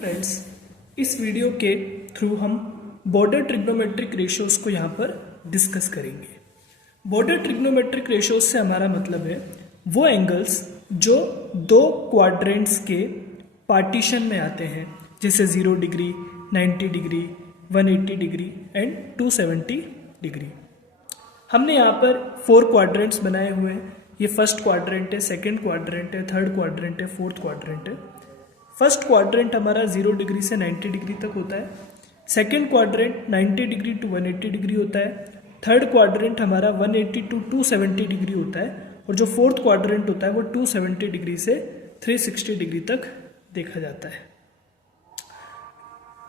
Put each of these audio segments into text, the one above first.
Friends, इस video के through हम बॉर्डर ट्रिग्नोमेट्रिक रेशियोज को यहाँ पर डिस्कस करेंगे। बॉर्डर ट्रिग्नोमेट्रिक रेशियोज से हमारा मतलब है वो एंगल्स जो दो क्वाड्रेंट्स के पार्टीशन में आते हैं, जैसे 0 degree, 90 degree, 180 degree and 270 degree. हमने यहाँ पर 4 क्वाड्रेंट्स बनाए हुए हैं। ये फर्स्ट क्वाड्रेंट है, सेकंड क्वाड्रेंट है, थर्ड क्वाड्रेंट है, फोर्थ क्वाड्रेंट है। फर्स्ट क्वाड्रेंट हमारा 0 डिग्री से 90 डिग्री तक होता है। Second quadrant 90 degree to 180 degree होता है। थर्ड क्वाड्रेंट हमारा 180 टू 270 डिग्री होता है। और जो फोर्थ क्वाड्रेंट होता है वो 270 डिग्री से 360 डिग्री तक देखा जाता है।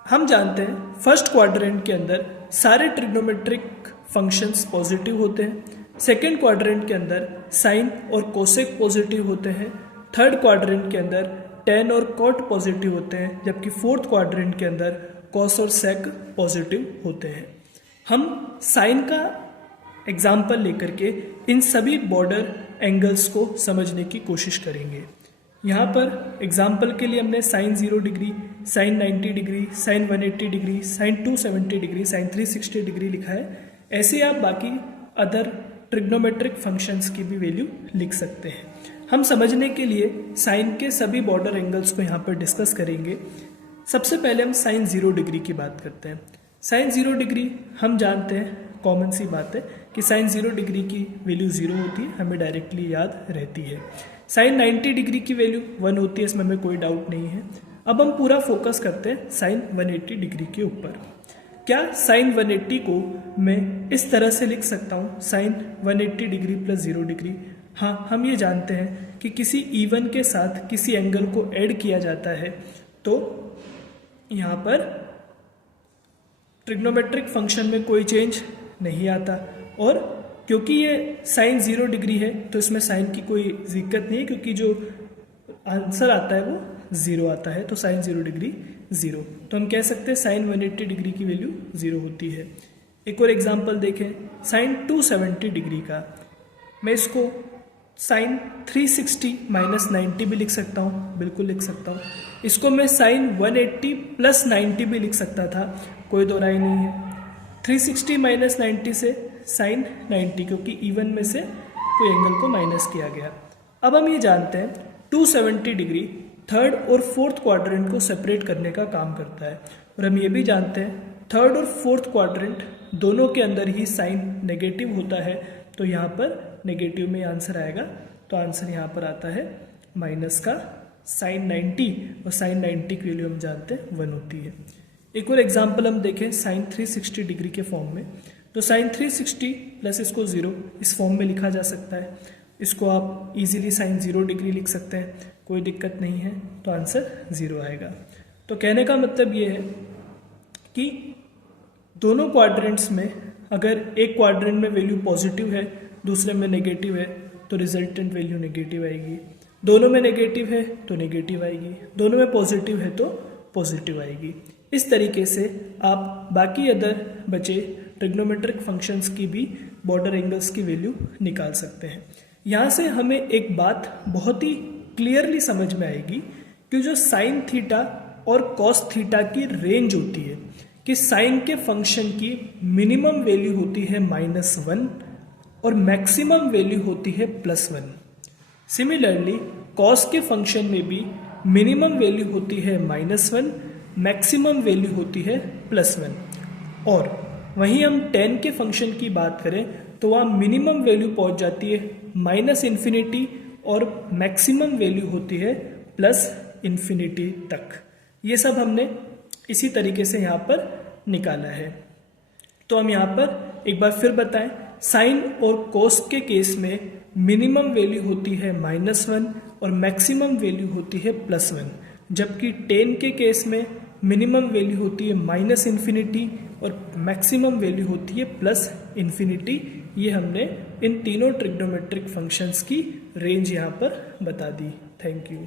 हम जानते हैं फर्स्ट क्वाड्रेंट के अंदर सारे ट्रिग्नोमेट्रिक फंक्शंस पॉजिटिव होते हैं। सेकेंड क्वाड्रेंट के अंदर साइन और कोसेक पॉजिटिव होते हैं। थर्ड क्वाड्रेंट के अंदर टेन और कॉट पॉजिटिव होते हैं, जबकि फोर्थ क्वाड्रेंट के अंदर कॉस और सेक पॉजिटिव होते हैं। हम साइन का एग्जाम्पल लेकर के इन सभी बॉर्डर एंगल्स को समझने की कोशिश करेंगे। यहाँ पर एग्जाम्पल के लिए हमने sine 0 degree, sine 90 degree, sine 180 degree, sine 270 degree, sine 360 degree लिखा है। ऐसे आप बाकी अदर ट्रिग्नोमेट्रिक फंक्शंस की भी वैल्यू लिख सकते हैं। हम समझने के लिए साइन के सभी बॉर्डर एंगल्स को यहाँ पर डिस्कस करेंगे। सबसे पहले हम साइन 0 डिग्री की बात करते हैं। साइन 0 डिग्री हम जानते हैं, कॉमन सी बात है कि साइन 0 डिग्री की वैल्यू 0 होती है, हमें डायरेक्टली याद रहती है। साइन 90 डिग्री की वैल्यू 1 होती है, इसमें हमें कोई डाउट नहीं है। अब हम पूरा फोकस करते हैं साइन 180 डिग्री के ऊपर। क्या साइन 180 को मैं इस तरह से लिख सकता हूँ, साइन 180 डिग्री प्लस 0 डिग्री? हाँ, हम ये जानते हैं कि किसी इवन के साथ किसी एंगल को ऐड किया जाता है तो यहाँ पर ट्रिग्नोमेट्रिक फंक्शन में कोई चेंज नहीं आता। और क्योंकि ये साइन 0 डिग्री है तो इसमें साइन की कोई दिक्कत नहीं है, क्योंकि जो आंसर आता है वो 0 आता है, तो साइन 0 डिग्री 0। तो हम कह सकते हैं साइन 180 डिग्री की वैल्यू 0 होती है। एक और एग्जांपल देखें, साइन 270 डिग्री का। मैं इसको साइन 360 माइनस 90 भी लिख सकता हूँ, बिल्कुल लिख सकता हूँ। इसको मैं साइन 180 प्लस 90 भी लिख सकता था, कोई दो राय नहीं है। 360 माइनस 90 से साइन 90, क्योंकि इवन में से कोई एंगल को माइनस किया गया। अब हम ये जानते हैं 270 डिग्री थर्ड और फोर्थ क्वाड्रेंट को सेपरेट करने का काम करता है। और हम ये भी जानते हैं थर्ड और फोर्थ क्वाड्रेंट दोनों के अंदर ही साइन नेगेटिव होता है, तो यहाँ पर नेगेटिव में आंसर आएगा। तो आंसर यहाँ पर आता है माइनस का साइन 90, और साइन 90 की वैल्यू हम जानते हैं 1 होती है। एक और एग्जांपल हम देखें साइन 360 डिग्री के फॉर्म में। तो साइन 360 प्लस इसको 0 इस फॉर्म में लिखा जा सकता है। इसको आप इजीली साइन 0 डिग्री लिख सकते हैं, कोई दिक्कत नहीं है, तो आंसर 0 आएगा। तो कहने का मतलब ये है कि दोनों क्वाड्रेंट्स में अगर एक क्वाड्रेंट में वैल्यू पॉजिटिव है, दूसरे में नेगेटिव है, तो रिजल्टेंट वैल्यू नेगेटिव आएगी। दोनों में नेगेटिव है तो नेगेटिव आएगी, दोनों में पॉजिटिव है तो पॉजिटिव आएगी। इस तरीके से आप बाकी अदर बचे ट्रिग्नोमेट्रिक फंक्शंस की भी बॉर्डर एंगल्स की वैल्यू निकाल सकते हैं। यहाँ से हमें एक बात बहुत ही क्लियरली समझ में आएगी कि जो साइन थीटा और कॉस थीटा की रेंज होती है, कि साइन के फंक्शन की मिनिमम वैल्यू होती है -1 और मैक्सिमम वैल्यू होती है +1। सिमिलरली कॉस के फंक्शन में भी मिनिमम वैल्यू होती है -1, मैक्सिमम वैल्यू होती है +1। और वहीं हम टेन के फंक्शन की बात करें तो वहाँ मिनिमम वैल्यू पहुंच जाती है -∞ और मैक्सिमम वैल्यू होती है +∞ तक। ये सब हमने इसी तरीके से यहाँ पर निकाला है। तो हम यहाँ पर एक बार फिर बताएं, साइन और कोस के केस में मिनिमम वैल्यू होती है -1 और मैक्सिमम वैल्यू होती है +1, जबकि टेन के केस में मिनिमम वैल्यू होती है -∞ और मैक्सिमम वैल्यू होती है +∞। ये हमने इन तीनों ट्रिग्नोमेट्रिक फंक्शंस की रेंज यहाँ पर बता दी। Thank you.